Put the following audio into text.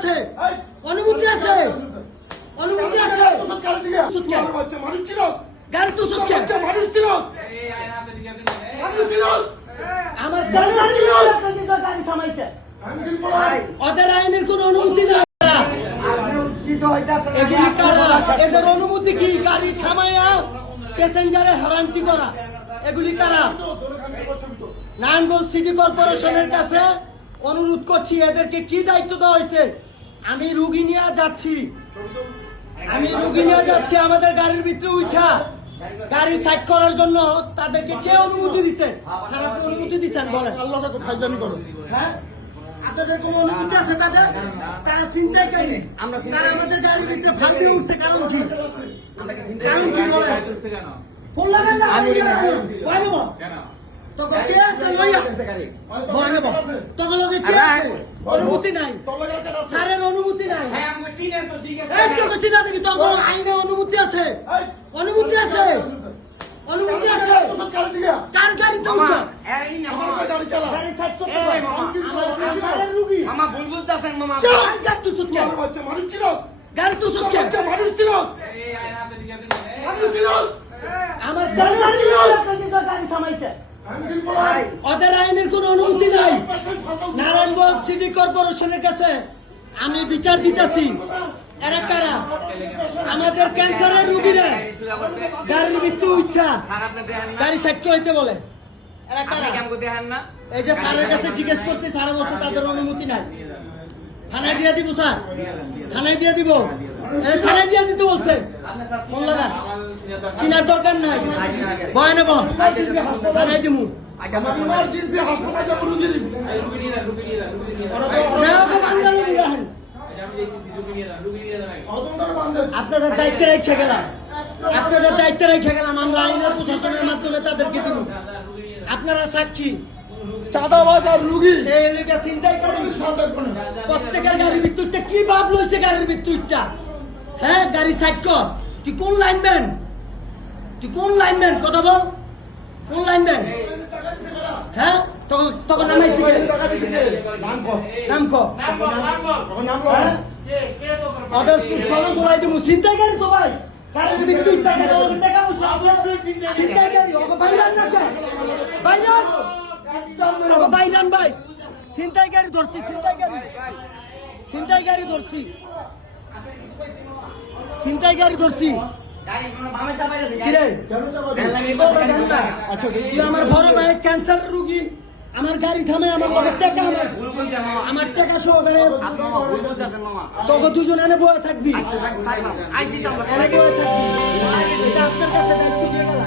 আছে, অনুমতি আছে, অনুমতি আছে। গাড়ি তো সব আমার গাড়ি থামাইতে ওদের আইনের কোন অনুমতি নেই। এদের অনুমতি কি? গাড়ি থামাইয়া প্যাসেঞ্জারে হারান্তি করা, এগুলি কারা? নারায়ণগঞ্জ সিটি কর্পোরেশনের কাছে অনুরোধ করছি, এদেরকে কি দায়িত্ব দেওয়া হয়েছে? আমি রুগী নিয়ে যাচ্ছি, আমাদের গাড়ির ভিতরে উঠা গাড়ি সাইড করার জন্য তাদেরকে কে অনুমতি দিচ্ছে? অনুমতি দিচ্ছেন বলেন? হ্যাঁ, আপনাদের কোনো অনুমতি আছে? তারা চিন্তাই করেনি, তারা আমাদের গাড়ির ভিতরে ফাল দিয়ে উঠছে। কারণ কি? কারণ কি বলেন? অনুমতি নাই, স্যারের অনুমতি নাই। আইনে অনুমতি আছে, অনুমতি আছে, অনুমতি আছে। কার গাড়ি তো গাড়ি তো আমার গাড়ি থামাইতে ওদের আইনের কোন অনুমতি নাই। নারায়ণগঞ্জ সিটি কর্পোরেশনের কাছে আমি বিচার দিতেছি, এরা কারা? আমাদের ক্যান্সারের রুগীরা গাড়ির ভিতরে উঠা গাড়ি সাইড হইতে বলে, এরা কারা? এই যে স্যারের কাছে জিজ্ঞেস করছি, স্যার বলছে তাদের অনুমতি নাই। থানায় দিয়ে দিব স্যার, থানায় দিয়ে দিব, থানায় দিয়ে দিতে বলছে। চিনার দরকার নাই, ভয় নেব, থানায় দিব। আপনাদের দায়িত্বে রেখে গেলাম, আপনাদের দায়িত্বে রেখে গেলাম। আমরা আইনের প্রশাসনের মাধ্যমে তাদেরকে দিব। আপনারা সাক্ষী, চাঁদাবাজ আর রুগী এই এলাকা চিন্তাই করেন। প্রত্যেকের গাড়ির ভিতরটা কি ভাব লইছে? গাড়ির ভিতরটা, হ্যাঁ, গাড়ি সাইড কর। তুই কোন লাইনম্যান? তুই কোন লাইনম্যান? কথা বল, কোন লাইনম্যান? হ্যাঁ, তখন নামাইছি নাম কর। ওদের ফোন তোলাই দিব। চিন্তাই গাড়ি তো ভাই, গাড়ির ভিতরটা চিন্তাই গাড়ি বাইরান না, বাইরান বাইরান ভাই, চিন্তাই গাড়ি ধরছি, চিন্তাই গাড়ি ধরছি, চিন্তাই গাড়ি ধরছি। আমার বড় ভাই ক্যান্সার রুগী, আমার গাড়ি থামে, আমার টাকা, আমার টাকা সহকারে তোকে দুজন এনে বয়ে থাকবি, এটা আপনার কাছে দায়িত্ব দিয়ে গেল।